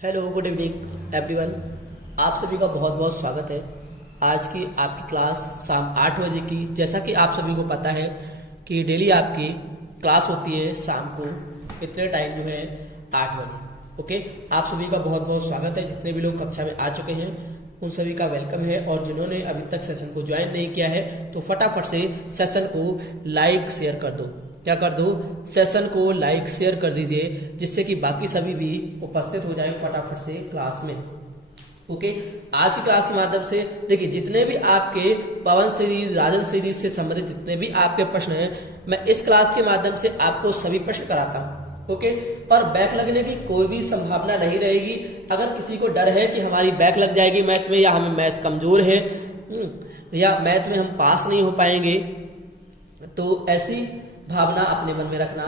Hello good evening everyone. आप सभी का बहुत बहुत स्वागत है। आज की आपकी क्लास शाम 8 बजे की, जैसा कि आप सभी को पता है कि डेली आपकी क्लास होती है शाम को इतने टाइम जो है 8 बजे। ओके, आप सभी का बहुत बहुत स्वागत है। जितने भी लोग कक्षा में आ चुके हैं उन सभी का वेलकम है, और जिन्होंने अभी तक सेशन को ज्वाइन नहीं किया है तो फटाफट से सेशन को लाइक शेयर कर दो। क्या कर दो? सेशन को लाइक शेयर कर दीजिए, जिससे कि बाकी सभी भी उपस्थित हो जाए फटाफट से क्लास में। ओके, आज की क्लास के माध्यम से देखिए जितने भी आपके पवन सीरीज, राजन सीरीज से संबंधित जितने भी आपके प्रश्न हैं, मैं इस क्लास के माध्यम से आपको सभी प्रश्न कराता हूँ। ओके, और बैक लगने की कोई भी संभावना नहीं रहेगी। अगर किसी को डर है कि हमारी बैक लग जाएगी मैथ में, या हमें मैथ कमजोर है, या मैथ में हम पास नहीं हो पाएंगे, तो ऐसी भावना अपने मन में रखना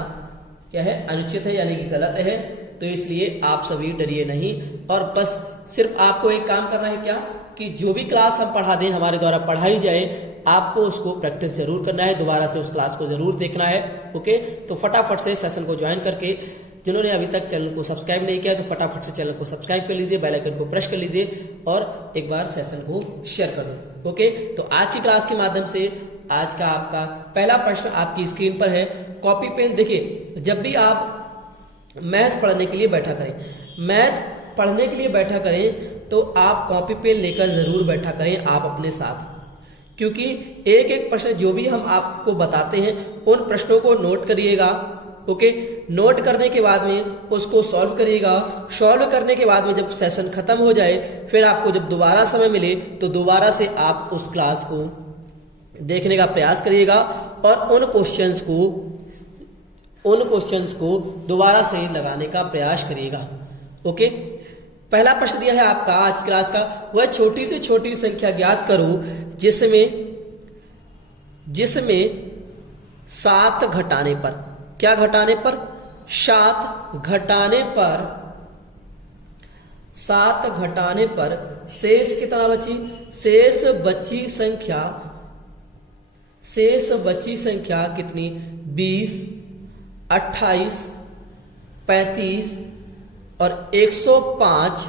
क्या है, अनुचित है, यानी कि गलत है। तो इसलिए आप सभी डरिए नहीं, और बस सिर्फ आपको एक काम करना है, क्या कि जो भी क्लास हम पढ़ा दें, हमारे द्वारा पढ़ाई जाए, आपको उसको प्रैक्टिस जरूर करना है, दोबारा से उस क्लास को जरूर देखना है। ओके, तो फटाफट से सेशन को ज्वाइन करके, जिन्होंने अभी तक चैनल को सब्सक्राइब नहीं किया तो फटाफट से चैनल को सब्सक्राइब कर लीजिए, बेल आइकन को प्रेस कर लीजिए, और एक बार सेशन को शेयर कर दो। ओके, तो आज की क्लास के माध्यम से आज का आपका पहला प्रश्न आपकी स्क्रीन पर है। कॉपी पेन, देखिए जब भी आप मैथ पढ़ने के लिए बैठा करें तो आप कॉपी पेन लेकर जरूर बैठा करें आप अपने साथ, क्योंकि एक एक प्रश्न जो भी हम आपको बताते हैं उन प्रश्नों को नोट करिएगा। ओके, नोट करने के बाद में उसको सॉल्व करिएगा। सॉल्व करने के बाद में जब सेशन खत्म हो जाए, फिर आपको जब दोबारा समय मिले तो दोबारा से आप उस क्लास को देखने का प्रयास करिएगा, और उन क्वेश्चंस को दोबारा से लगाने का प्रयास करिएगा। ओके, पहला प्रश्न दिया है आपका आज की क्लास का, वह छोटी से छोटी संख्या ज्ञात करो जिसमें 7 घटाने पर, क्या घटाने पर? 7 घटाने पर शेष कितना बची? शेष बची संख्या कितनी? 20, 28, 35 और 105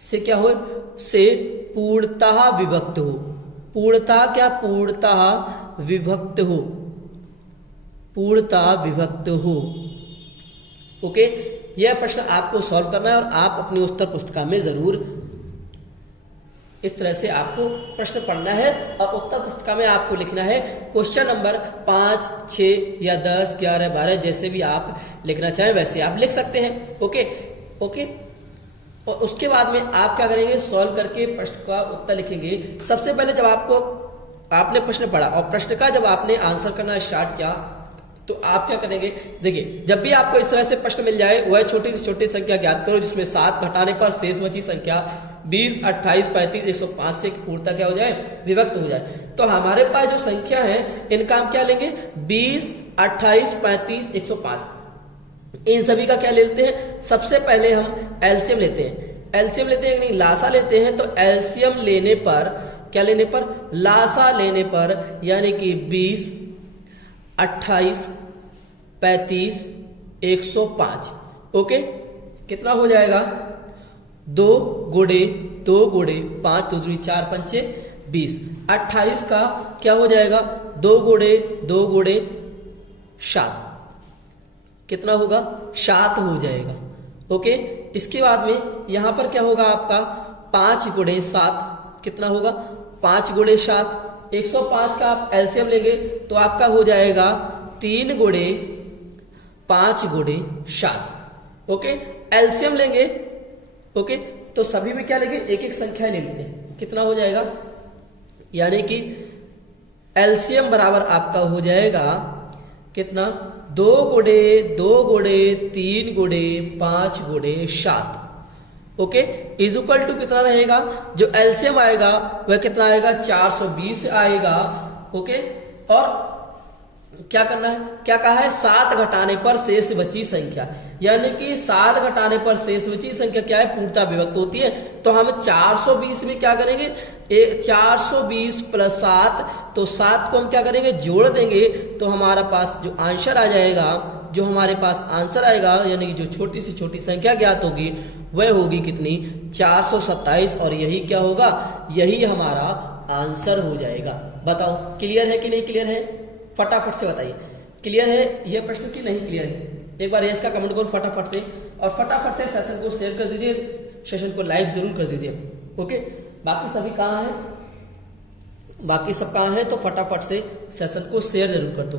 से क्या हो? से पूर्णतः विभक्त हो। पूर्णतः विभक्त हो। ओके, यह प्रश्न आपको सॉल्व करना है, और आप अपनी उत्तर पुस्तिका में जरूर इस तरह से आपको प्रश्न पढ़ना है, और उत्तर पुस्तिका में आपको लिखना है क्वेश्चन नंबर 5, 6 या 10, 11, 12, जैसे भी आप लिखना चाहें वैसे आप लिख सकते हैं। ओके, और उसके बाद में आप क्या करेंगे? सॉल्व करके प्रश्न का उत्तर लिखेंगे। सबसे पहले जब आपने प्रश्न पढ़ा और प्रश्न का जब आपने आंसर करना स्टार्ट किया, तो आप क्या करेंगे? देखिए, जब भी आपको इस तरह से प्रश्न मिल जाए, वह छोटी से छोटी संख्या ज्ञात करो जिसमें 7 घटाने पर शेष बची संख्या 20, 28, 35, 105 से पूर्णतः क्या हो जाए? विभक्त हो जाए। तो हमारे पास जो संख्या है इनका हम क्या लेंगे? 20, 28, 35, 105, इन सभी का क्या लेते हैं? सबसे पहले हम एलसीएम लेते हैं, नहीं लासा लेते हैं। तो एलसीएम लेने पर, क्या लेने पर? लासा लेने पर, यानी कि 20, 28, 35, 105। ओके, कितना हो जाएगा? 2 गुणे 5, 2 दूनी 4, 5 20। 28 का क्या हो जाएगा? 2 गुणे 7, कितना होगा? 7 हो जाएगा। ओके, इसके बाद में यहां पर क्या होगा आपका? 5 गुणे 7, कितना होगा? 5 गुणे 7, 105 का आप एलसीएम लेंगे तो आपका हो जाएगा 3 गुणे 5 गुणे 7। ओके, एलसीएम लेंगे। ओके, तो सभी में क्या लेंगे? एक एक संख्या ले लेते हैं। कितना हो जाएगा? यानी कि एलसीएम बराबर आपका हो जाएगा कितना? 2 गुणे 3 गुणे 5 गुणे 7। ओके, इज इक्वल टू कितना रहेगा? जो एलसीएम आएगा वह कितना आएगा? 420 आएगा। ओके, और क्या करना है? क्या कहा है? 7 घटाने पर शेष बची संख्या, यानी कि 7 घटाने पर शेष बची संख्या क्या है? पूर्णतः विभक्त होती है। तो हम 420 में क्या करेंगे? 420 प्लस 7, तो 7 को हम क्या करेंगे? जोड़ देंगे, तो हमारा पास जो आंसर आ जाएगा जो हमारे पास आंसर आएगा यानी कि जो छोटी से छोटी संख्या ज्ञात होगी वह होगी कितनी, 427, और यही क्या होगा, यही हमारा आंसर हो जाएगा। बताओ क्लियर है कि नहीं क्लियर है, फटाफट से बताइए क्लियर है यह प्रश्न कि नहीं क्लियर है। एक बार इसका कमेंट करो फटाफट से, और फटाफट से सेशन को शेयर कर दीजिए, सेशन को लाइक जरूर कर दीजिए। ओके, बाकी सभी कहाँ हैं, बाकी सब कहाँ हैं, तो फटाफट से सेशन को शेयर जरूर कर दो।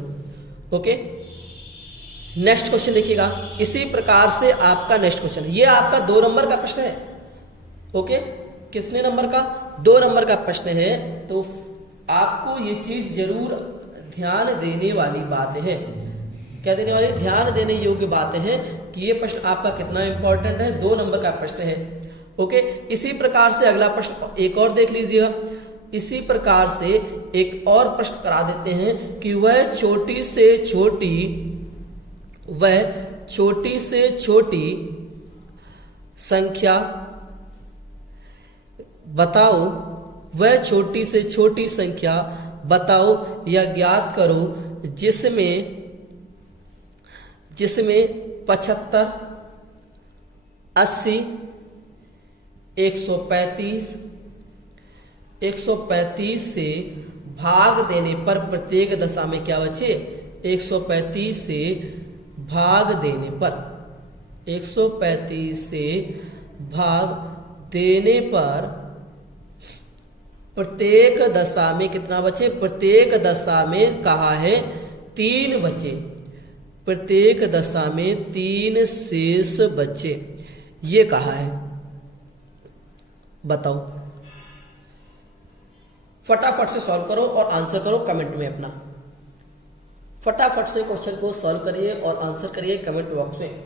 ओके, नेक्स्ट क्वेश्चन देखिएगा, इसी प्रकार से आपका नेक्स्ट क्वेश्चन, ये आपका 2 नंबर का प्रश्न है। ओके, कितने नंबर का, 2 नंबर का प्रश्न है। तो आपको ये चीज जरूर ध्यान देने वाली बात है, क्या देने वाली, ध्यान देने योग्य बात है कि ये प्रश्न आपका कितना इंपॉर्टेंट है, 2 नंबर का प्रश्न है। ओके, इसी प्रकार से अगला प्रश्न एक और देख लीजिएगा, इसी प्रकार से एक और प्रश्न करा देते हैं कि वह छोटी से छोटी संख्या बताओ, वह छोटी से छोटी संख्या बताओ या ज्ञात करो जिसमें 75, 80, 135 से भाग देने पर प्रत्येक दशा में क्या बचे, 135 से भाग देने पर, 135 से भाग देने पर प्रत्येक दशा में कितना बचे, प्रत्येक दशा में कहा है 3 बचे, प्रत्येक दशा में 3 शेष बचे, ये कहा है। बताओ, फटाफट से सॉल्व करो और आंसर करो कमेंट में अपना, फटाफट से क्वेश्चन को सॉल्व करिए और आंसर करिए कमेंट बॉक्स में।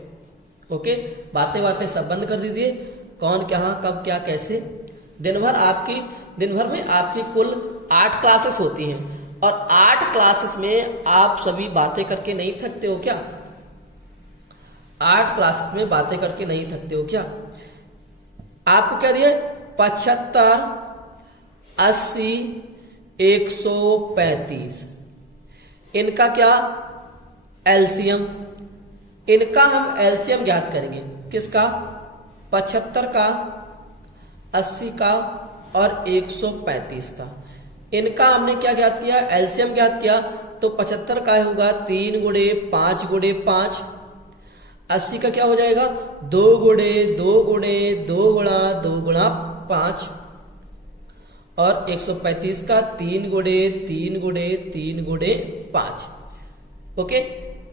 ओके, बातें सब बंद कर दीजिए, कौन कहाँ कब क्या कैसे। दिन भर में आपकी कुल 8 क्लासेस होती हैं, और 8 क्लासेस में आप सभी बातें करके नहीं थकते हो क्या, 8 क्लासेस में बातें करके नहीं थकते हो क्या। आपको क्या दिया, 75, 80, 135, इनका क्या एलसीएम, इनका हम एलसीएम ज्ञात करेंगे, किसका, 75 का, 80 का और 135 का। इनका हमने क्या ज्ञात किया, एलसीएम ज्ञात किया, तो 75 का होगा 3 गुणे 5 गुणे 5, 80 का क्या हो जाएगा 2 गुणे 2 गुणे 2 गुणा 2 गुणा 5, और 135 का 3 गुणे 3 गुणे 3 गुणे 5। ओके,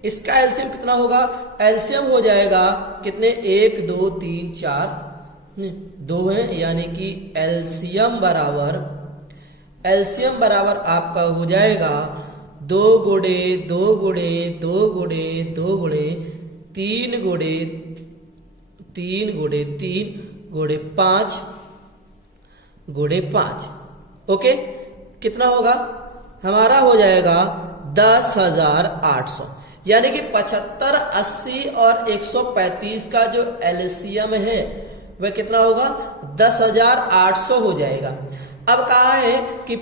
इसका एलसीएम कितना होगा, एलसीएम हो जाएगा कितने, 1 2 3 4 2 है, यानी कि एलसीएम बराबर आपका हो जाएगा 2 गुणे 2 गुणे 2 गुणे 2 गुणे 3 गुणे 3 गुणे 3 गुणे 5 गुणे 5। ओके, कितना होगा, हमारा हो जाएगा 10,800, यानी कि 75, 80 और 135 का जो एलसीएम है वह कितना होगा, 10,800 हो जाएगा। अब कहा है कि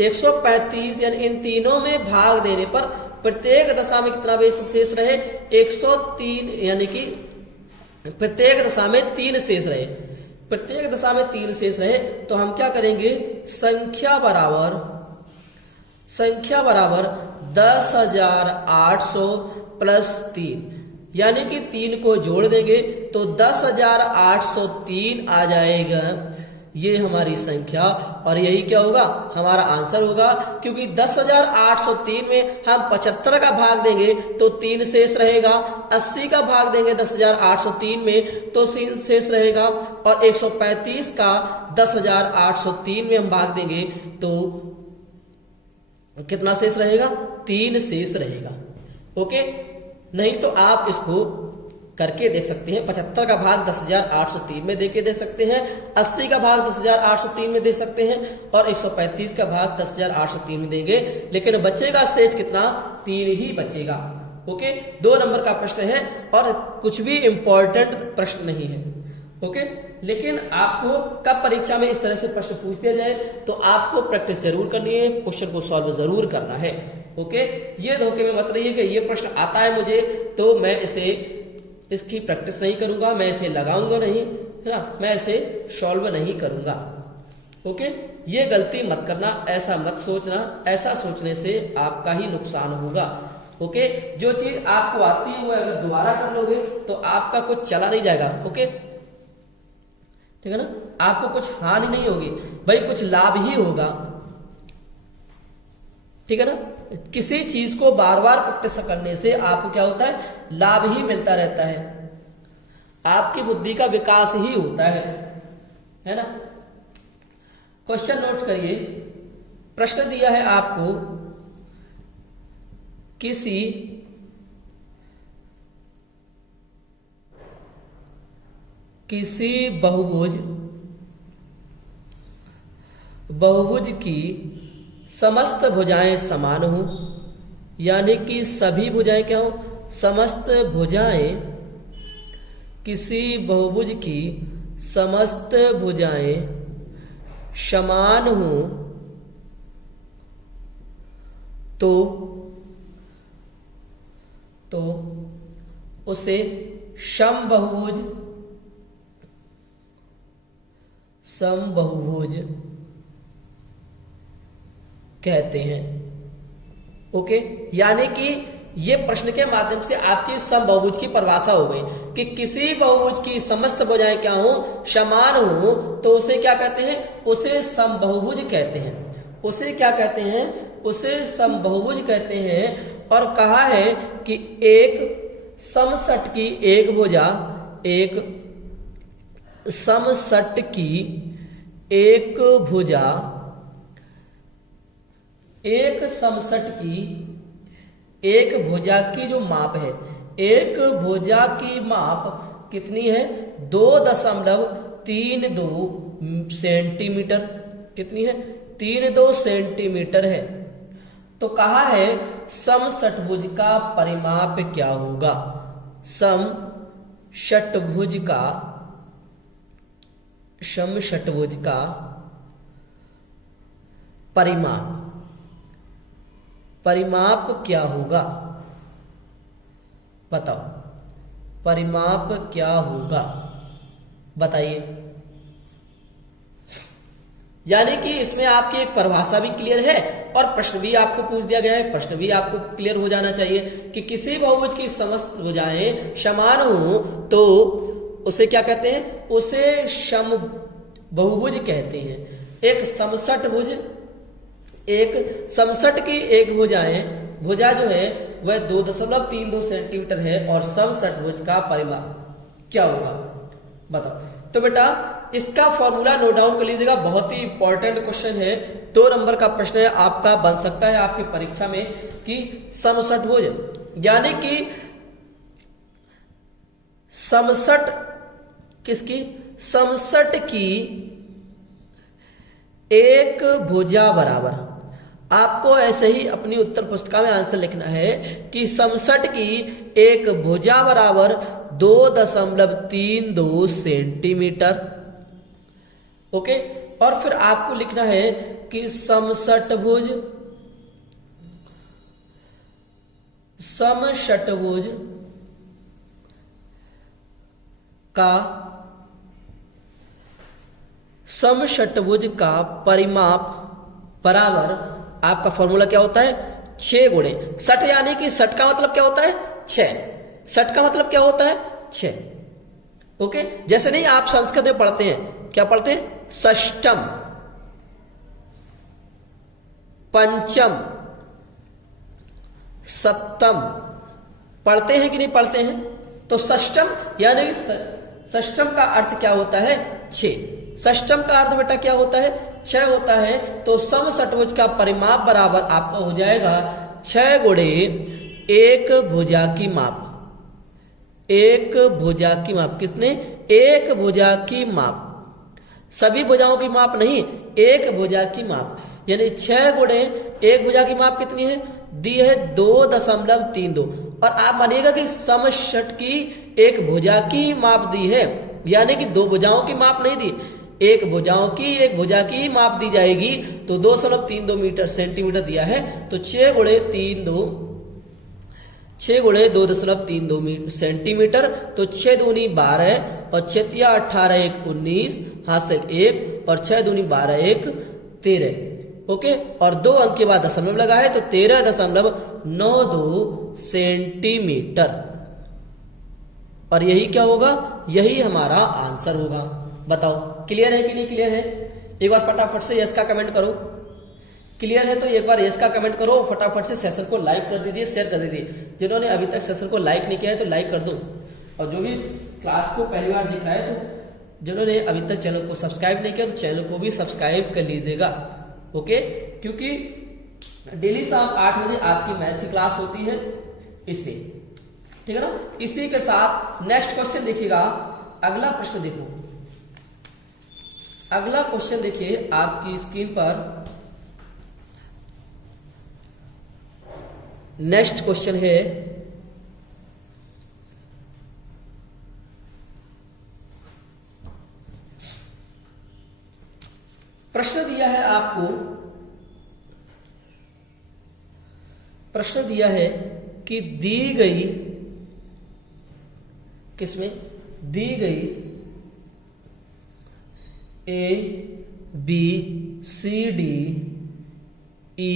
135 यानी इन तीनों में भाग देने पर प्रत्येक दशा में कितना शेष रहे, 103, यानी कि प्रत्येक दशा में 3 शेष रहे, प्रत्येक दशा में 3 शेष रहे। तो हम क्या करेंगे, संख्या बराबर 10,800 प्लस 3, यानी कि 3 को जोड़ देंगे तो 10,803 आ जाएगा, ये हमारी संख्या, और यही क्या होगा, हमारा आंसर होगा। क्योंकि 10,803 में हम 75 का भाग देंगे तो 3 शेष रहेगा, 80 का भाग देंगे 10,803 में तो 3 शेष रहेगा, और 135 का 10,803 में हम भाग देंगे तो कितना शेष रहेगा, 3 शेष रहेगा। ओके, नहीं तो आप इसको करके देख सकते हैं, 75 का भाग 10,803 में देके देख सकते हैं, 80 का भाग 10,803 में दे सकते हैं, और 135 का भाग 10,803 में देंगे, लेकिन बचेगा शेष कितना, 3 ही बचेगा। ओके, 2 नंबर का प्रश्न है और कुछ भी इंपॉर्टेंट प्रश्न नहीं है। ओके, लेकिन आपको कब परीक्षा में इस तरह से प्रश्न पूछ दिया जाए तो आपको प्रैक्टिस जरूर करनी है, क्वेश्चन को सॉल्व जरूर करना है। ओके, ये धोखे में मत रहिए कि ये प्रश्न आता है मुझे तो मैं इसकी प्रैक्टिस नहीं करूंगा, मैं इसे लगाऊंगा नहीं, है ना, मैं इसे सॉल्व नहीं करूंगा। ओके, ये गलती मत करना, ऐसा मत सोचना, ऐसा सोचने से आपका ही नुकसान होगा। ओके, जो चीज आपको आती है वो अगर दोबारा कर लोगे तो आपका कुछ चला नहीं जाएगा। ओके, ठीक है ना, आपको कुछ हानि नहीं होगी भाई, कुछ लाभ ही होगा। ठीक है ना, किसी चीज को बार बार प्रैक्टिस करने से आपको क्या होता है, लाभ ही मिलता रहता है, आपकी बुद्धि का विकास ही होता है ना। क्वेश्चन नोट करिए, प्रश्न दिया है आपको, किसी बहुभुज की समस्त भुजाएं समान हो, यानी कि सभी भुजाएं क्या हो, समस्त भुजाएं, किसी बहुभुज की समस्त भुजाएं समान हो तो उसे समबहुभुज कहते हैं। ओके, यानी कि ये प्रश्न के माध्यम से आपकी समबहुभुज की परिभाषा हो गई कि किसी बहुभुज की समस्त भुजाएं क्या हो, समान हो तो उसे क्या कहते हैं, उसे समबहुभुज कहते हैं। उसे क्या कहते हैं, उसे समबहुभुज कहते हैं। और कहा है कि एक समसट की एक भुजा, एक समसट की एक भुजा, एक समसट की एक भुजा की जो माप है, एक भुजा की माप कितनी है, 2.32 सेंटीमीटर, कितनी है, 32 सेंटीमीटर है। तो कहा है समषटभुज का परिमाप क्या होगा, समषटभुज का परिमाप क्या होगा, बताओ, परिमाप क्या होगा, बताइए। यानी कि इसमें आपकी एक परिभाषा भी क्लियर है और प्रश्न भी आपको पूछ दिया गया है, प्रश्न भी आपको क्लियर हो जाना चाहिए कि किसी बहुभुज की समस्त भुजाएं समान हो तो उसे क्या कहते हैं, उसे समबहुभुज कहते हैं। एक समसट की एक भुजा जो है वह 2.32 सेंटीमीटर है और समषटभुज का परिमाप क्या होगा, बताओ। तो बेटा इसका फॉर्मूला नोट डाउन कर लीजिएगा, बहुत ही इंपॉर्टेंट क्वेश्चन है, 2 नंबर का प्रश्न है, आपका बन सकता है आपकी परीक्षा में कि समषटभुज यानी कि समसट किसकी, समसट की एक भुजा बराबर, आपको ऐसे ही अपनी उत्तर पुस्तिका में आंसर लिखना है कि समसट की एक भुजा बराबर 2.32 सेंटीमीटर। ओके, और फिर आपको लिखना है कि समषटभुज का परिमाप बराबर, आपका फॉर्मूला क्या होता है, 6 गुणे सट, यानी कि सट का मतलब क्या होता है, 6, सट का मतलब क्या होता है, 6। ओके, जैसे नहीं आप संस्कृत में पढ़ते हैं, क्या पढ़ते हैं, षष्टम, पंचम, सप्तम, पढ़ते हैं कि नहीं पढ़ते हैं। तो षष्टम यानी षष्टम का अर्थ क्या होता है, 6, षष्टम का अर्थ बेटा क्या होता है, 6 होता है। तो समषटभुज का परिमाप बराबर आपका हो जाएगा 6 गुणे एक भुजा की माप, एक भुजा की माप, किसने, एक भुजा की माप, सभी भुजाओं की माप नहीं, एक भुजा की माप, यानी 6 गुणे एक भुजा की माप कितनी है, दी है 2.32। और आप मानिएगा कि समषट की एक भुजा की माप दी है, यानी कि 2 भुजाओं की माप नहीं दी, एक भुजा की माप दी जाएगी तो 2.32 मीटर सेंटीमीटर दिया है, तो 6 गुणे 2.32 सेंटीमीटर, तो 6 दूनी 12 और 6 तिया 18 1 19 हासिल 1 और 6 दूनी 12 1 13। ओके, और 2 अंक के बाद दशमलव लगा है तो 13.92 सेंटीमीटर। और यही क्या होगा, यही हमारा आंसर होगा। बताओ क्लियर है कि नहीं क्लियर है? एक बार फटाफट से यस का कमेंट करो। क्लियर है तो एक बार यस का कमेंट करो, फटाफट से सेशन को लाइक कर दीजिए, शेयर कर दीजिए। जिन्होंने अभी तक सेशन को लाइक नहीं किया है तो लाइक कर दो, और जो भी इस क्लास को पहली बार दिख रहा है तो जिन्होंने अभी तक चैनल को सब्सक्राइब नहीं किया तो चैनल को भी सब्सक्राइब कर लीजिएगा। ओके, क्योंकि डेली शाम 8 बजे आपकी मैथ की क्लास होती है, इसलिए ठीक है ना। इसी के साथ नेक्स्ट क्वेश्चन देखिएगा, अगला प्रश्न देखो। अगला क्वेश्चन देखिए आपकी स्क्रीन पर। नेक्स्ट क्वेश्चन है प्रश्न दिया है आपको, प्रश्न दिया है कि दी गई, किसमें दी गई A B C D E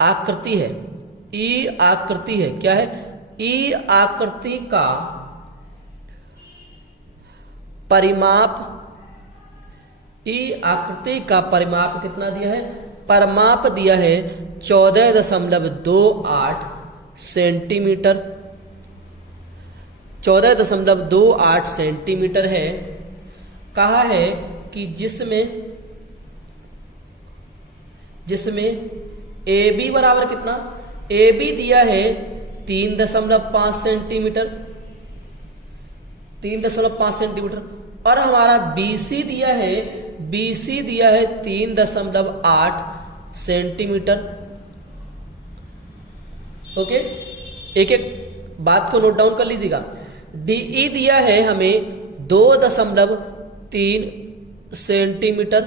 आकृति है, ई आकृति है, क्या है? ई आकृति का परिमाप, ई आकृति का परिमाप कितना दिया है? परिमाप दिया है 14.28 सेंटीमीटर, 14.28 सेंटीमीटर है। कहा है कि जिसमें ए बी बराबर कितना? ए बी दिया है 3.5 सेंटीमीटर, 3.5 सेंटीमीटर, और हमारा BC दिया है, BC दिया है 3.8 सेंटीमीटर। ओके, एक एक बात को नोट डाउन कर लीजिएगा। DE दिया है हमें 2.3 सेंटीमीटर,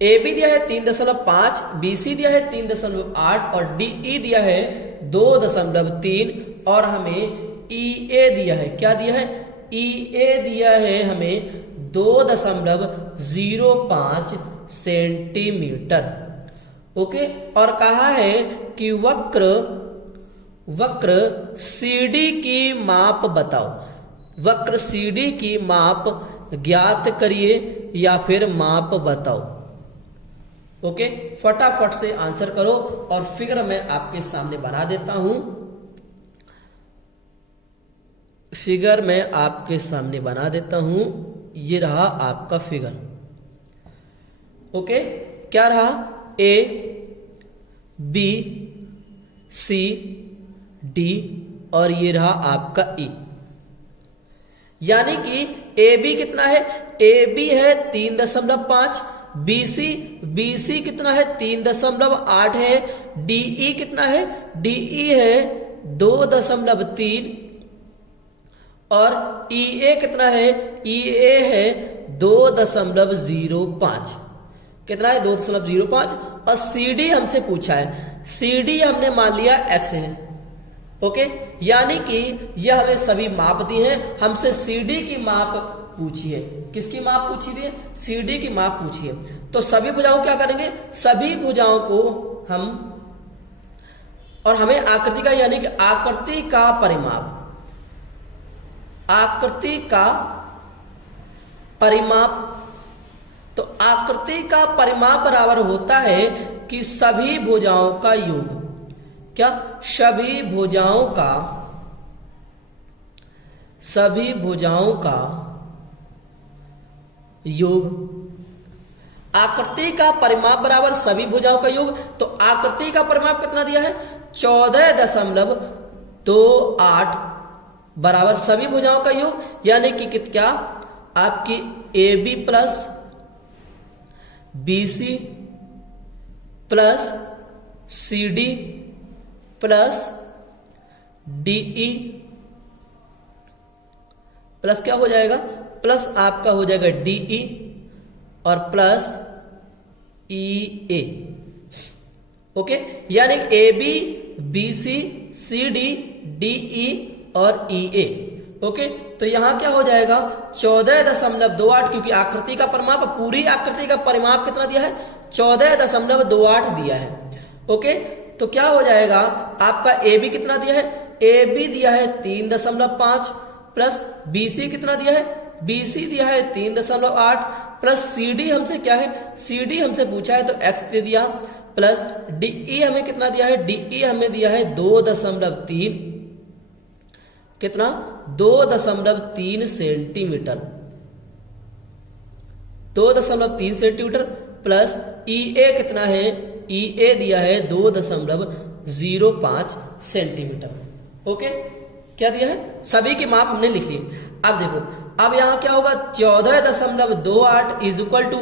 AB दिया है 3.5, BC दिया है 3.8 और DE दिया है 2.3, और हमें EA दिया है, क्या दिया है? EA दिया है हमें 2.05 सेंटीमीटर। ओके, और कहा है कि वक्र CD की माप बताओ, वक्र CD की माप ज्ञात करिए या फिर माप बताओ। ओके, फटाफट से आंसर करो, और फिगर मैं आपके सामने बना देता हूं, फिगर मैं आपके सामने बना देता हूं। ये रहा आपका फिगर। ओके, क्या रहा? A B C D और ये रहा आपका E। यानी कि AB कितना है? AB है 3.5, BC कितना है? 3.8 है, DE कितना है? DE है 2.3, और EA कितना है? EA है 2.05, कितना है? 2.05। और CD हमसे पूछा है, CD हमने मान लिया X है। ओके, यानी कि यह हमें सभी माप दी हैं, हमसे CD की माप पूछी है। किसकी माप पूछी थी? CD की माप पूछी है। तो सभी भुजाओं क्या करेंगे? सभी भुजाओं को हम, और हमें आकृति का, यानी कि आकृति का परिमाप, आकृति का परिमाप, तो आकृति का परिमाप बराबर होता है कि सभी भुजाओं का योग। क्या? सभी भुजाओं का योग। आकृति का परिमाप बराबर सभी भुजाओं का योग, तो आकृति का परिमाप कितना दिया है? 14.28 बराबर सभी भुजाओं का योग, यानी कि क्या? आपकी AB plus BC plus CD plus DE plus क्या हो जाएगा, प्लस आपका हो जाएगा DE और प्लस EA। ओके, यानी AB BC CD DE और EA। ओके, तो यहां क्या हो जाएगा 14.28, क्योंकि आकृति का परिमाप, पूरी आकृति का परिमाप कितना दिया है 14.28 दिया है। ओके, तो क्या हो जाएगा आपका AB कितना दिया है, AB दिया है 3.5 प्लस BC कितना दिया है, BC दिया है 3.8 प्लस CD हमसे क्या है, CD हमसे पूछा है तो x दे दिया, प्लस DE हमें कितना दिया है, DE हमें दिया है 2.3, कितना 2.3 सेंटीमीटर, 2.3 सेंटीमीटर प्लस EA कितना है, EA दिया है 2.05 सेंटीमीटर। ओके, क्या दिया है, सभी की माप हमने लिख ली। अब देखो, अब यहां क्या होगा 14.28 इज इक्वल टू,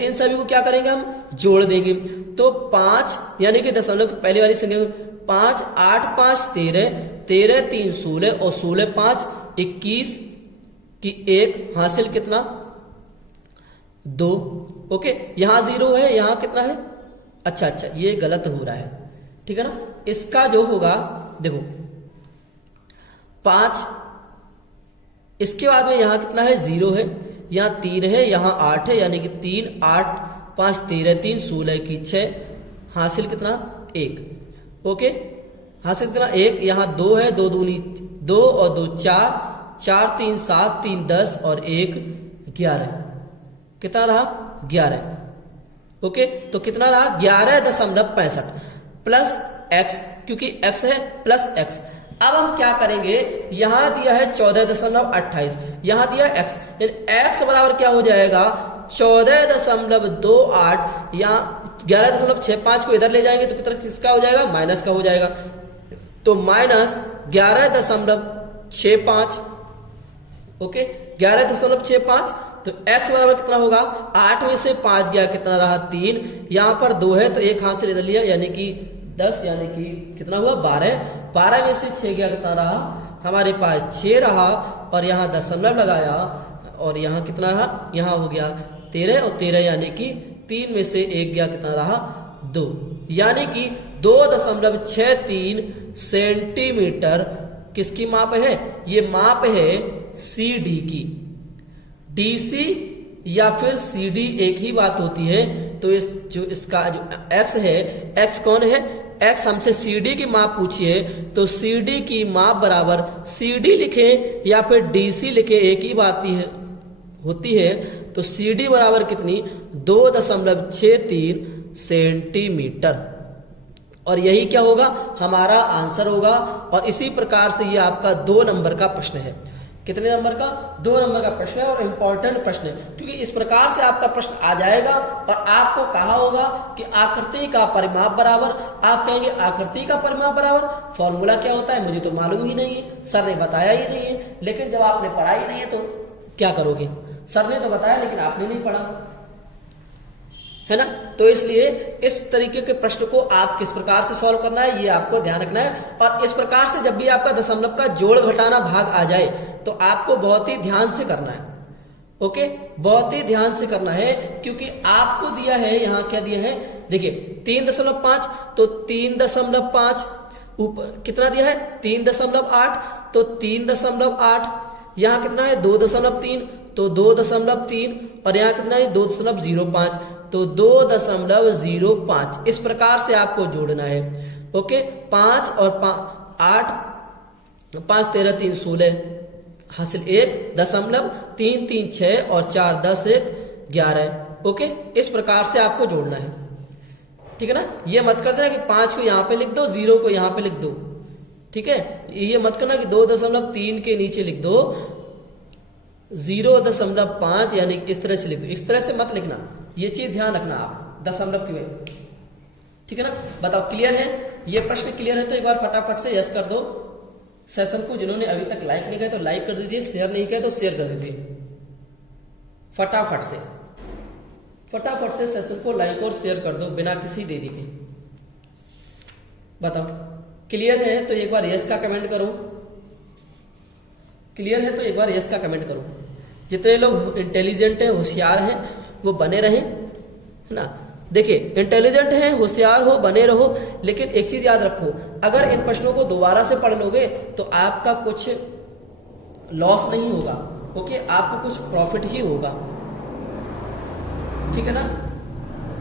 इन सभी को क्या करेंगे हम जोड़ देंगे, तो 5 यानी कि दशमलव की पहली वाली संख्या 5 8 5 13 13 3 16 और 16 5 21 की 1 हासिल कितना 2। ओके, यहां 0 है, यहां कितना है, अच्छा ये गलत हो रहा है, ठीक है ना। इसका जो होगा देखो 5, इसके बाद में यहां कितना है 0 है, यहां 3 है, यहां 8 है, यानी कि 3 8 5 13 3 16 की 6 हासिल कितना 1। ओके, हासिल कितना 1, यहां 2 है, 2 दूनी 2 और 2 4 4 3 7 3 10 और 1 11, कितना रहा 11। ओके, तो कितना रहा 11.65 प्लस x, क्योंकि x है प्लस x। अब हम क्या करेंगे, यहां दिया है 14.28, यहां दिया x, x बराबर क्या हो जाएगा 14.28, यहां 11.65 को इधर ले जाएंगे तो कितना किसका हो जाएगा, माइनस का हो जाएगा, तो माइनस 11.65। ओके, 11.65, तो x बराबर कितना होगा, 8 में से 5 गया कितना रहा 3, यहां पर 2 है तो 1 हाथ से इधर लिया, यानी कि 10, यानी कि कितना हुआ 12, 12 में से 6 गया कितना रहा हमारे पास 6 रहा, और यहाँ दशमलव लगाया और यहाँ कितना रहा, यहाँ हो गया 13 और 13 यानी कि 3 में से 1 गया कितना रहा 2, यानी कि 2.63 सेंटीमीटर किसकी माप है, ये माप है CD की। DC या फिर CD एक ही बात होती है, तो इस जो इसका जो x है, x कौन है, x हमसे CD की माप पूछी है, तो CD की माप बराबर CD लिखे या फिर DC लिखे एक ही बात ही है होती है, तो CD बराबर कितनी 2.63 सेंटीमीटर, और यही क्या होगा हमारा आंसर होगा। और इसी प्रकार से ये आपका 2 नंबर का प्रश्न है। कितने नंबर का, 2 नंबर का प्रश्न है और इंपॉर्टेंट प्रश्न है, क्योंकि इस प्रकार से आपका प्रश्न आ जाएगा और आपको कहा होगा कि आकृति का परिमाप बराबर, आप कहेंगे आकृति का परिमाप बराबर फॉर्मूला क्या होता है, मुझे तो मालूम ही नहीं है, सर ने बताया ही नहीं है। लेकिन जब आपने पढ़ा ही नहीं है तो क्या करोगे, सर ने तो बताया लेकिन आपने नहीं पढ़ा, है ना। तो इसलिए इस तरीके के प्रश्न को आप किस प्रकार से सॉल्व करना है ये आपको ध्यान रखना है। और इस प्रकार से जब भी आपका दशमलव का जोड़ घटाना भाग आ जाए तो आपको बहुत ही ध्यान से करना है। ओके, बहुत ही ध्यान से करना है, क्योंकि आपको दिया है यहाँ क्या दिया है, देखिए 3.5, तो 3.5 ऊपर कितना दिया है 3.8, तो 3.8, यहाँ कितना है 2.3, तो 2.3, और यहाँ कितना है 2.05, तो 2.05। इस प्रकार से आपको जोड़ना है। ओके, 5 और 8, 5 13 3 16 हासिल 1.3 3 6 और 4 10 1 11। ओके, इस प्रकार से आपको जोड़ना है, ठीक है ना। ये मत कर देना कि 5 को यहाँ पे लिख दो, 0 को यहाँ पे लिख दो, ठीक है। ये मत करना कि 2.3 के नीचे लिख दो 0.5, यानी इस तरह से लिख दो, इस तरह से मत लिखना, ये चीज ध्यान रखना आप दशमलव की, ठीक है ना। बताओ क्लियर है, ये प्रश्न क्लियर है तो एक बार फटाफट से यस कर दो। सेशन को जिन्होंने अभी तक लाइक नहीं किया तो लाइक कर दीजिए, शेयर नहीं किया तो शेयर कर दीजिए, फटाफट से सेशन को लाइक और शेयर कर दो बिना किसी देरी के। बताओ क्लियर है तो एक बार यस का कमेंट करो। क्लियर है तो एक बार यस का कमेंट करो। जितने लोग इंटेलिजेंट हैं, होशियार हैं, वो बने रहें, है ना। देखिए, इंटेलिजेंट हैं, होशियार हो, बने रहो, लेकिन एक चीज याद रखो, अगर इन प्रश्नों को दोबारा से पढ़ लोगे तो आपका कुछ लॉस नहीं होगा, ओके, आपको कुछ प्रॉफिट ही होगा, ठीक है ना।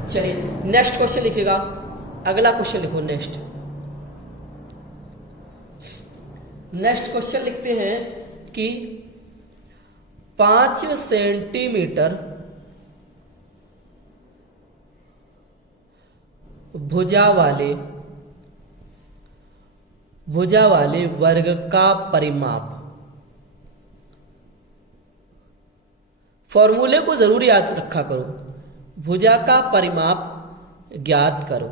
चलिए नेक्स्ट क्वेश्चन लिखिएगा, अगला क्वेश्चन लिखो। नेक्स्ट क्वेश्चन लिखते हैं कि 5 सेंटीमीटर भुजा वाले वर्ग का परिमाप। फॉर्मूले को जरूर याद रखा करो। भुजा का परिमाप ज्ञात करो।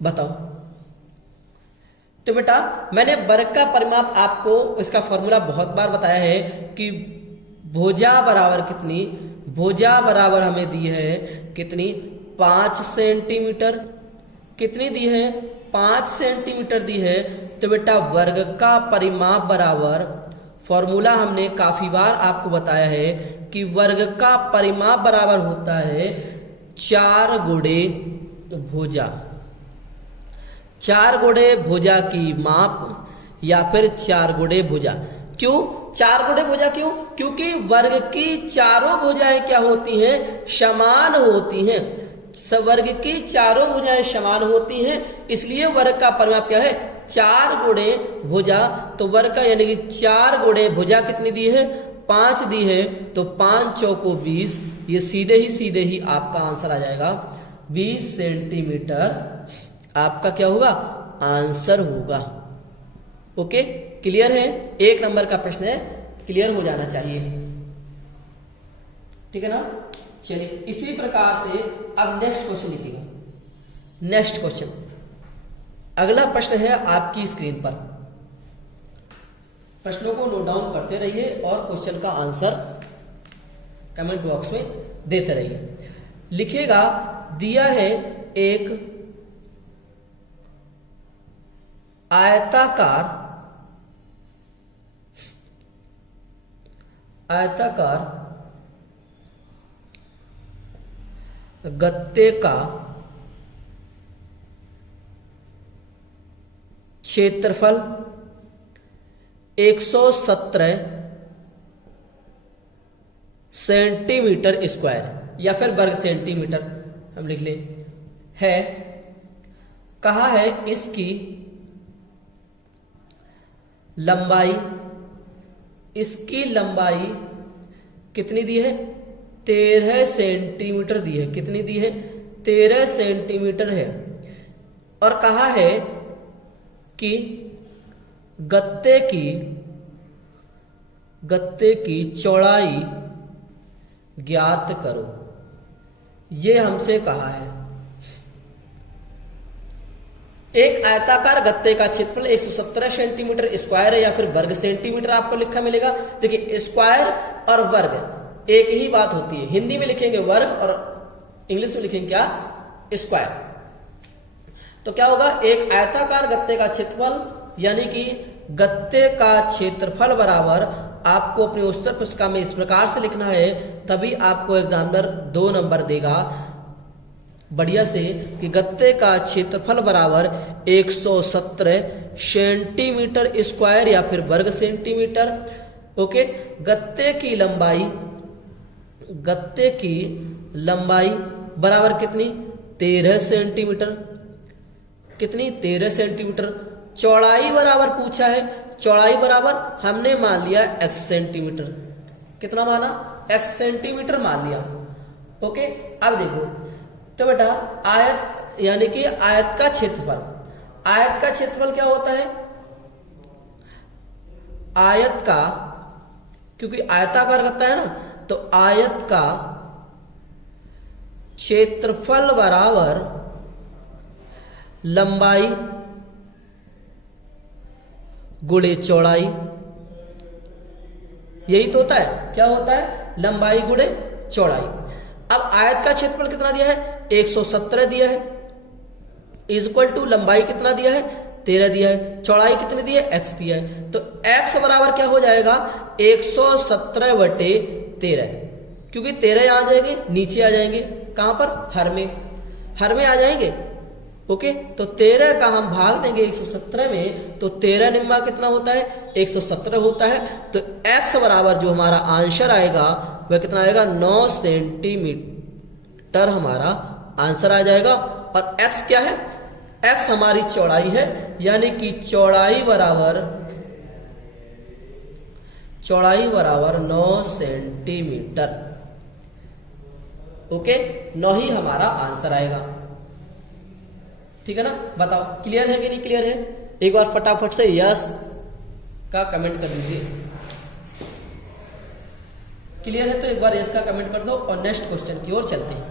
बताओ। तो बेटा मैंने वर्ग का परिमाप आपको इसका फॉर्मूला बहुत बार बताया है कि भुजा बराबर कितनी, भुजा बराबर हमें दी है कितनी, 5 सेंटीमीटर। कितनी दी है, 5 सेंटीमीटर दी है। तो बेटा वर्ग का परिमाप बराबर, फॉर्मूला हमने काफी बार आपको बताया है कि वर्ग का परिमाप बराबर होता है 4 गुणे भुजा। 4 गुणे भुजा की माप या फिर 4 गुणे भुजा। क्यों 4 गुणे भुजा, क्यों? क्योंकि वर्ग की चारों भुजाएं क्या होती हैं, समान होती हैं। वर्ग की चारों भुजाएं समान होती हैं, इसलिए वर्ग का परिमाप क्या है, 4 गुणे भुजा। तो वर्ग का यानी कि 4 गुणे भुजा कितनी दी है, 5 दी है। तो 5 चौको 20, ये सीधे ही आपका आंसर आ जाएगा 20 सेंटीमीटर आपका क्या होगा, आंसर होगा। ओके, क्लियर है। 1 नंबर का प्रश्न है, क्लियर हो जाना चाहिए, ठीक है ना। चलिए इसी प्रकार से अब नेक्स्ट क्वेश्चन लिखिएगा। नेक्स्ट क्वेश्चन, अगला प्रश्न है आपकी स्क्रीन पर। प्रश्नों को नोट डाउन करते रहिए और क्वेश्चन का आंसर कमेंट बॉक्स में देते रहिए। लिखिएगा, दिया है एक आयताकार गत्ते का क्षेत्रफल 117 सेंटीमीटर स्क्वायर या फिर वर्ग सेंटीमीटर हम लिख लें है। कहा है इसकी लंबाई कितनी दी है, 13 सेंटीमीटर दी है। कितनी दी है, 13 सेंटीमीटर है। और कहा है कि गत्ते की चौड़ाई ज्ञात करो, ये हमसे कहा है। एक आयताकार गत्ते का क्षेत्रफल 117 सेंटीमीटर स्क्वायर है या फिर वर्ग सेंटीमीटर आपको लिखा मिलेगा। देखिए स्क्वायर और वर्ग एक ही बात होती है, हिंदी में लिखेंगे वर्ग और इंग्लिश में लिखेंगे क्या, स्क्वायर। तो क्या होगा, एक आयताकार गत्ते का क्षेत्रफल यानी कि गत्ते का क्षेत्रफल बराबर, आपको अपनी उत्तर पुस्तिका में इस प्रकार से लिखना है, तभी आपको एग्जामिनर 2 नंबर देगा बढ़िया से, कि गत्ते का क्षेत्रफल बराबर 117 सेंटीमीटर स्क्वायर या फिर वर्ग सेंटीमीटर। ओके, गत्ते की लंबाई बराबर कितनी, 13 सेंटीमीटर। कितनी, 13 सेंटीमीटर। चौड़ाई बराबर पूछा है, चौड़ाई बराबर हमने मान लिया x सेंटीमीटर। कितना माना, x सेंटीमीटर मान लिया। ओके, अब देखो तो बेटा आयत यानी कि आयत का क्षेत्रफल, आयत का क्षेत्रफल क्या होता है, आयत का, क्योंकि आयताकार गत्ता है ना, तो आयत का क्षेत्रफल बराबर लंबाई गुणे चौड़ाई। यही तो होता है, क्या होता है, लंबाई गुणे चौड़ाई। अब आयत का क्षेत्रफल कितना दिया है, 117 दिया है, इज इक्वल टू लंबाई कितना दिया है, 13 दिया है, चौड़ाई कितनी दी है, x दिया है, तो x बराबर क्या हो जाएगा 117/13, क्योंकि 13 आ जाएंगे, नीचे आ जाएंगे, कहां पर, हर में आ जाएंगे। ओके, तो 13 का हम भाग देंगे 117 में, तो 13 निम्मा कितना होता है, 117 होता है। तो x बराबर जो हमारा आंसर आएगा वह कितना आएगा, 9 सेंटीमीटर हमारा आंसर आ जाएगा। और x क्या है, x हमारी चौड़ाई है, यानी कि चौड़ाई बराबर 9 सेंटीमीटर। ओके, 9 ही हमारा आंसर आएगा। ठीक है ना, बताओ क्लियर है कि नहीं क्लियर है? एक बार फटाफट से यस का कमेंट कर दीजिए। क्लियर है तो एक बार यस का कमेंट कर दो और नेक्स्ट क्वेश्चन की ओर चलते हैं।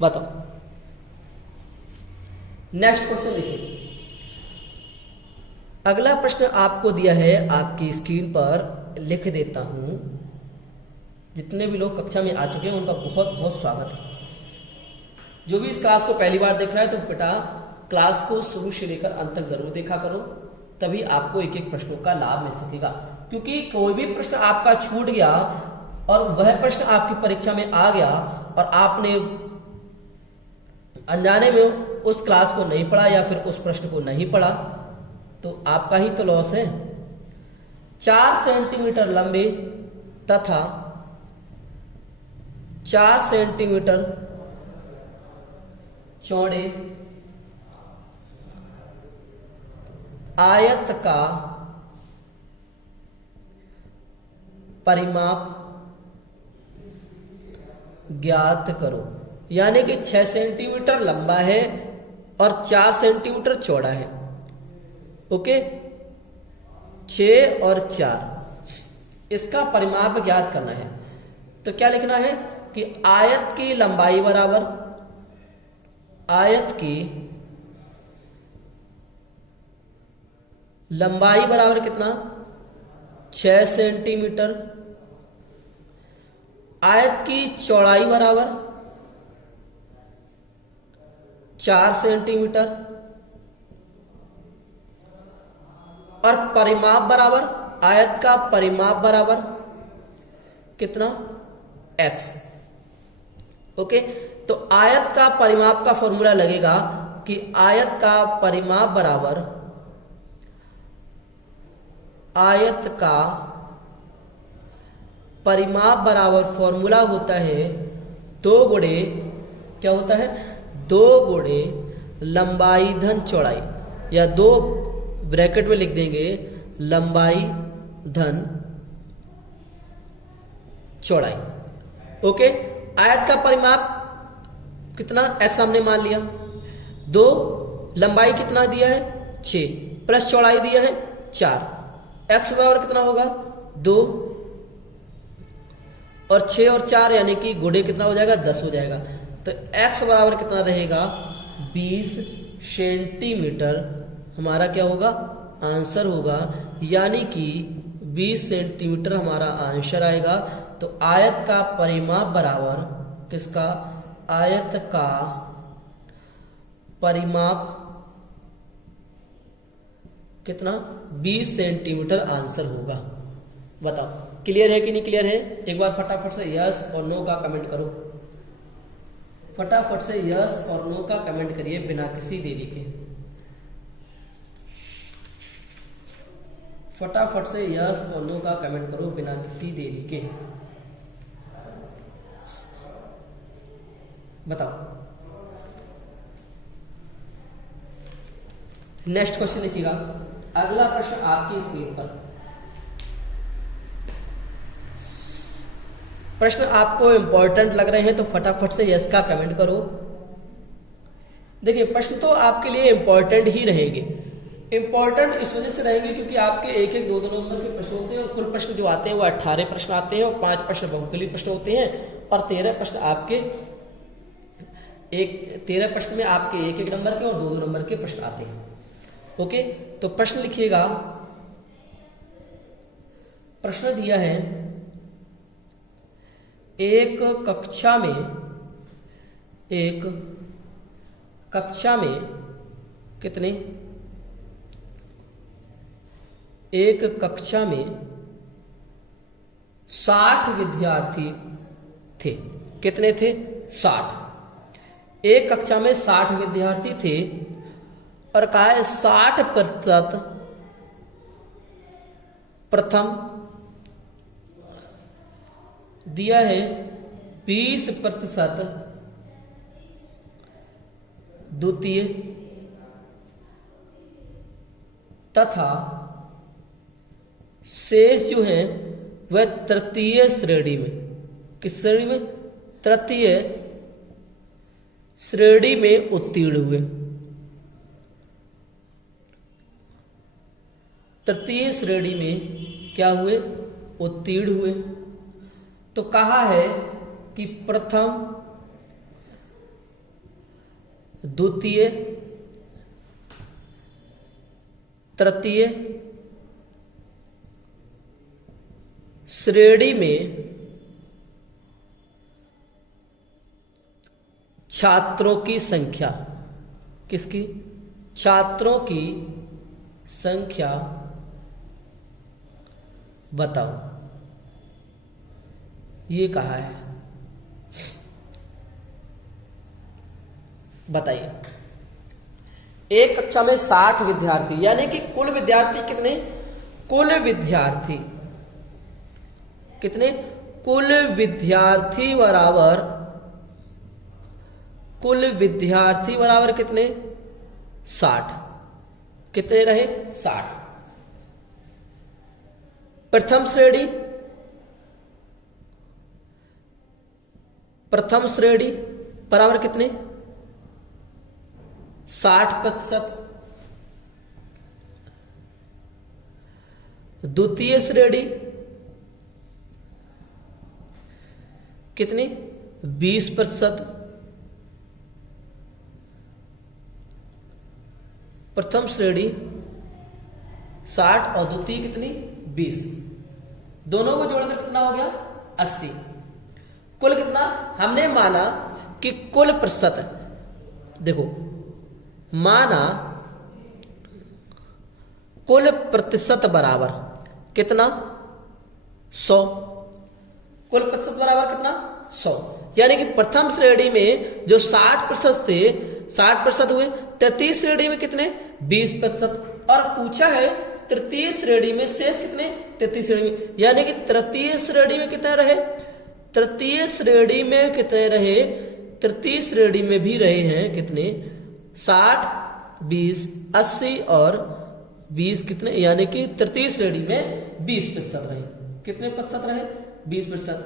बताओ, नेक्स्ट क्वेश्चन लिखिए। अगला प्रश्न आपको दिया है, आपकी स्क्रीन पर लिख देता हूं। जितने भी लोग कक्षा में आ चुके हैं उनका बहुत बहुत स्वागत है। जो भी इस क्लास को पहली बार देख रहा है तो बेटा क्लास को शुरू से लेकर अंत तक जरूर देखा करो, तभी आपको एक एक प्रश्नों का लाभ मिल सकेगा। क्योंकि कोई भी प्रश्न आपका छूट गया और वह प्रश्न आपकी परीक्षा में आ गया और आपने अनजाने में उस क्लास को नहीं पढ़ा या फिर उस प्रश्न को नहीं पढ़ा, तो आपका ही तो लॉस है। 4 सेंटीमीटर लंबे तथा 4 सेंटीमीटर चौड़े आयत का परिमाप ज्ञात करो। यानी कि 6 सेंटीमीटर लंबा है और 4 सेंटीमीटर चौड़ा है। ओके, 6 और 4 इसका परिमाप ज्ञात करना है। तो क्या लिखना है कि आयत की लंबाई बराबर, आयत की लंबाई बराबर कितना, 6 सेंटीमीटर, आयत की चौड़ाई बराबर 4 सेंटीमीटर और परिमाप बराबर, आयत का परिमाप बराबर कितना, x। ओके, तो आयत का परिमाप का फॉर्मूला लगेगा कि आयत का परिमाप बराबर, आयत का परिमाप बराबर फॉर्मूला होता है 2 गुणे, क्या होता है, 2 गुणे लंबाई धन चौड़ाई, या 2 ब्रैकेट में लिख देंगे लंबाई धन चौड़ाई। ओके, आयत का परिमाप कितना, x हमने मान लिया, 2 लंबाई कितना दिया है 6 प्लस चौड़ाई दिया है 4, x बराबर कितना होगा 2 और 6 और 4 यानी कि गुणे कितना हो जाएगा 10 हो जाएगा। तो x बराबर कितना रहेगा 20 सेंटीमीटर हमारा क्या होगा आंसर होगा, यानी कि 20 सेंटीमीटर हमारा आंसर आएगा। तो आयत का परिमाप बराबर किसका, आयत का परिमाप कितना 20 सेंटीमीटर आंसर होगा। बताओ क्लियर है कि नहीं क्लियर है? एक बार फटाफट से यस और नो का कमेंट करो, फटाफट से यस और नो का कमेंट करिए बिना किसी देरी के। फटाफट से यस और नो का कमेंट करो बिना किसी देरी के। बताओ, नेक्स्ट क्वेश्चन लिखिएगा। अगला प्रश्न आपकी स्क्रीन पर, प्रश्न आपको इंपॉर्टेंट लग रहे हैं तो फटाफट से यस का कमेंट करो। देखिए प्रश्न तो आपके लिए इंपॉर्टेंट ही रहेंगे। इंपॉर्टेंट इस वजह से रहेंगे क्योंकि आपके एक एक 2-2 नंबर के प्रश्न होते हैं और कुल प्रश्न जो आते हैं वो 18 प्रश्न आते हैं और 5 प्रश्न बहुकली प्रश्न होते हैं और 13 प्रश्न आपके 13 प्रश्न में आपके एक एक नंबर के और 2-2 नंबर के प्रश्न आते हैं। ओके, तो प्रश्न लिखिएगा। प्रश्न दिया है, एक कक्षा में एक कक्षा में कितने, एक कक्षा में 60 विद्यार्थी थे। कितने थे? 60। एक कक्षा में 60 विद्यार्थी थे और कहा है 60% प्रथम, दिया है 20% द्वितीय तथा शेष जो है वह तृतीय श्रेणी में, किस श्रेणी में? तृतीय श्रेणी में उत्तीर्ण हुए। तृतीय श्रेणी में क्या हुए? उत्तीर्ण हुए। तो कहा है कि प्रथम, द्वितीय, तृतीय श्रेणी में छात्रों की संख्या, किसकी? छात्रों की संख्या बताओ, ये कहा है। बताइए। एक कक्षा में 60 विद्यार्थी, यानी कि कुल विद्यार्थी कितने? कुल विद्यार्थी कितने? कुल विद्यार्थी बराबर, कुल विद्यार्थी बराबर कितने? 60। कितने रहे? 60। प्रथम श्रेणी, प्रथम श्रेणी बराबर कितने? 60%। द्वितीय श्रेणी कितनी? 20%। प्रथम श्रेणी 60 और द्वितीय कितनी? 20। दोनों को जोड़कर कितना हो गया? 80। कुल कितना? हमने माना कि कुल प्रतिशत, देखो माना कुल प्रतिशत बराबर कितना? 100। कुल प्रतिशत बराबर कितना? 100। यानी कि प्रथम श्रेणी में जो 60% थे, 60% हुए। तृतीय श्रेणी में कितने? 20%। और पूछा है तृतीय श्रेणी में शेष कितने? तृतीय श्रेणी में, यानी कि तृतीय श्रेणी में कितने रहे? तृतीय श्रेणी में कितने रहे? तृतीय श्रेणी में भी रहे हैं कितने? 60, 20, 80 और 20 कितने? यानी कि तृतीय श्रेणी में 20% रहे। कितने प्रतिशत रहे? 20%।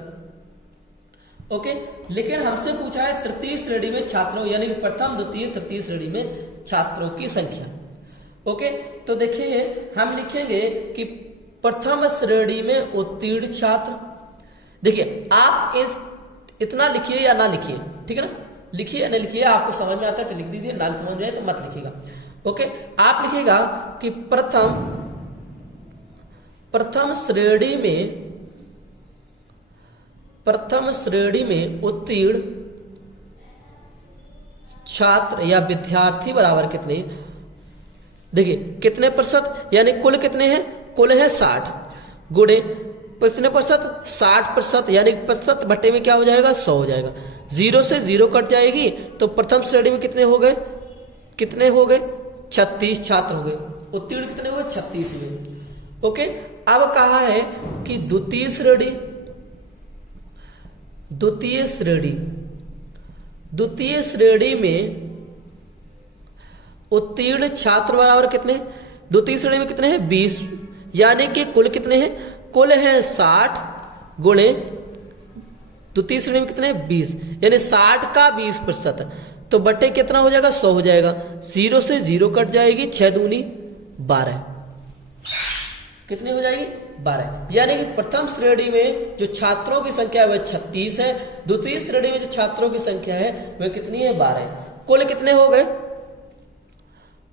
ओके। लेकिन हमसे पूछा है तृतीय श्रेणी में छात्रों, यानी कि प्रथम, द्वितीय, तृतीय श्रेणी में छात्रों की संख्या। ओके। तो देखिए हम लिखेंगे कि प्रथम श्रेणी में उत्तीर्ण छात्र। देखिए आप इतना लिखिए या ना लिखिए, ठीक है ना? लिखिए या नहीं लिखिए, आपको समझ में आता है तो लिख दीजिए, ना समझ में आए तो मत लिखिएगा। ओके। आप लिखिएगा कि प्रथम श्रेणी में उत्तीर्ण छात्र या विद्यार्थी बराबर कितने? देखिए कितने प्रतिशत, यानी कुल कितने हैं? कुल है 60 गुणे कितने प्रतिशत? 60%, यानी प्रतिशत बट्टे में क्या हो जाएगा? 100 हो जाएगा। 0 से 0 कट जाएगी तो प्रथम श्रेणी में कितने हो गए? कितने हो गए? 36 छात्र हो गए। उत्तीर्ण कितने हुए? 36 हुए। ओके। अब कहा है कि द्वितीय श्रेणी, द्वितीय श्रेणी में उत्तीर्ण छात्र बराबर कितने? द्वितीय श्रेणी में कितने हैं? 20। यानी कि कुल कितने हैं? कुल है 60 गुणे द्वितीय श्रेणी में कितने? 20, यानी 60 का 20%। तो बट्टे कितना हो जाएगा? 100 हो जाएगा। 0 से 0 कट जाएगी, 6 दूनी 12। कितनी हो जाएगी? 12। यानी कि प्रथम श्रेणी में जो छात्रों की संख्या है वह 36 है, द्वितीय श्रेणी में जो छात्रों की संख्या है वह कितनी है? 12। कुल कितने हो गए?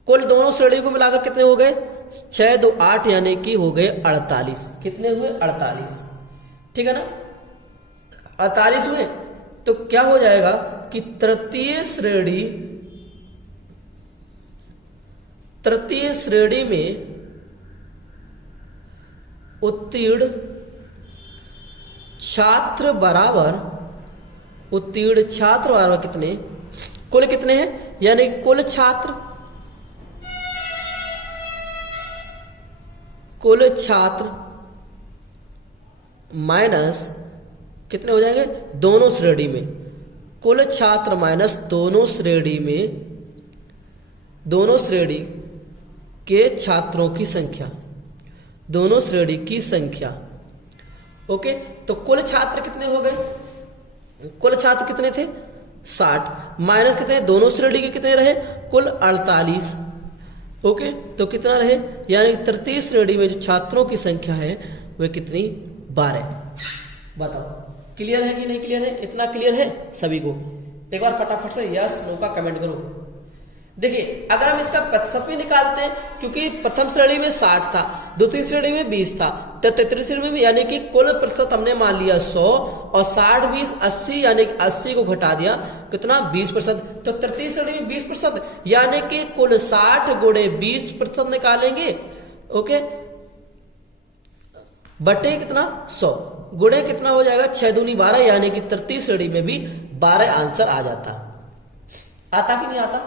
कुल दोनों श्रेणी को मिलाकर कितने हो गए? 6 2 8, यानी कि हो गए 48। कितने हुए? 48। ठीक है ना? 48 हुए। तो क्या हो जाएगा कि तृतीय श्रेणी तृतीय श्रेणी में उत्तीर्ण छात्र बराबर कितने, कुल कितने हैं, यानी कुल छात्र माइनस कितने हो जाएंगे, दोनों श्रेणी में, कुल छात्र माइनस दोनों श्रेणी के छात्रों की संख्या, दोनों श्रेणी की संख्या। ओके, तो कुल छात्र कितने हो गए, कुल छात्र कितने थे 60, माइनस कितने दोनों श्रेणी के कितने रहे, कुल 48। ओके, तो कितना रहे, यानी तृतीय श्रेणी में जो छात्रों की संख्या है वह कितनी, 12। बताओ क्लियर है कि नहीं क्लियर है, इतना क्लियर है सभी को। एक बार फटाफट से यस नो का कमेंट करो। देखिए अगर हम इसका प्रतिशत भी निकालते हैं, क्योंकि प्रथम श्रेणी में 60 था, द्वितीय श्रेणी में 20 था, तो तृतीय श्रेणी में यानी कि कुल प्रतिशत हमने मान लिया 100 और 60 20 80, यानी कि 80 को घटा दिया कितना 20%, तो तृतीय श्रेणी में 20%, यानी कि कुल 60 गुणे 20% निकालेंगे। ओके, बटे कितना 100 गुणे कितना हो जाएगा 6 दूनी 12, यानी कि तृतीय श्रेणी में भी 12 आंसर आ जाता कि नहीं आता।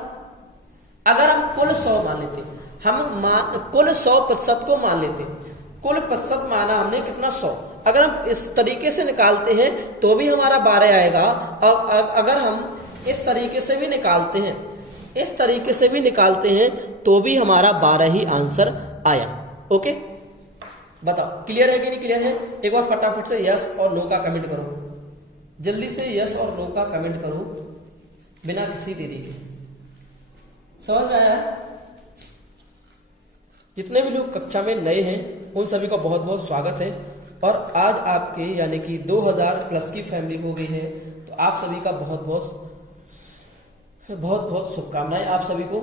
अगर हम कुल 100 मान लेते, कुल 100% को मान लेते, कुल प्रतिशत माना हमने कितना 100, अगर हम इस तरीके से निकालते हैं तो भी हमारा 12 आएगा, और अगर हम इस तरीके से भी निकालते हैं, तो भी हमारा 12 ही आंसर आया। ओके, बताओ क्लियर है कि नहीं क्लियर है। एक बार फटाफट से यस और नो का कमेंट करो, जल्दी से यस और नो का कमेंट करो बिना किसी देरी के। समझ में आया? जितने भी लोग कक्षा में नए हैं उन सभी का बहुत बहुत स्वागत है, और आज आपके यानी कि 2000 प्लस की फैमिली हो गई है, तो आप सभी का बहुत बहुत शुभकामनाएं आप सभी को।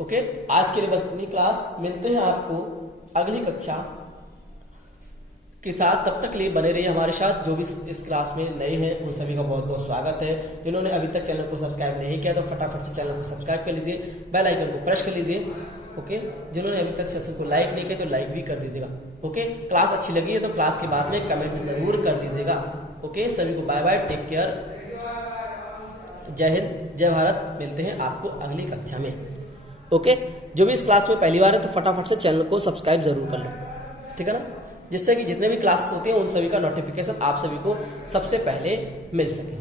ओके, आज के लिए बस इतनी क्लास, मिलते हैं आपको अगली कक्षा के साथ, तब तक लिए बने रहिए हमारे साथ। जो भी इस क्लास में नए हैं उन सभी का बहुत बहुत स्वागत है। जिन्होंने अभी तक चैनल को सब्सक्राइब नहीं किया तो फटाफट से चैनल को सब्सक्राइब कर लीजिए, बेल आइकन को प्रेस कर लीजिए। ओके, जिन्होंने अभी तक सेशन को लाइक नहीं किया तो लाइक भी कर दीजिएगा। ओके, क्लास अच्छी लगी है तो क्लास के बाद में कमेंट जरूर कर दीजिएगा। ओके, सभी को बाय बाय, टेक केयर, जय हिंद, जय भारत। मिलते हैं आपको अगली कक्षा में। ओके, जो भी इस क्लास में पहली बार है तो फटाफट से चैनल को सब्सक्राइब जरूर कर लो, ठीक है ना, जिससे कि जितने भी क्लासेस होती हैं उन सभी का नोटिफिकेशन आप सभी को सबसे पहले मिल सके।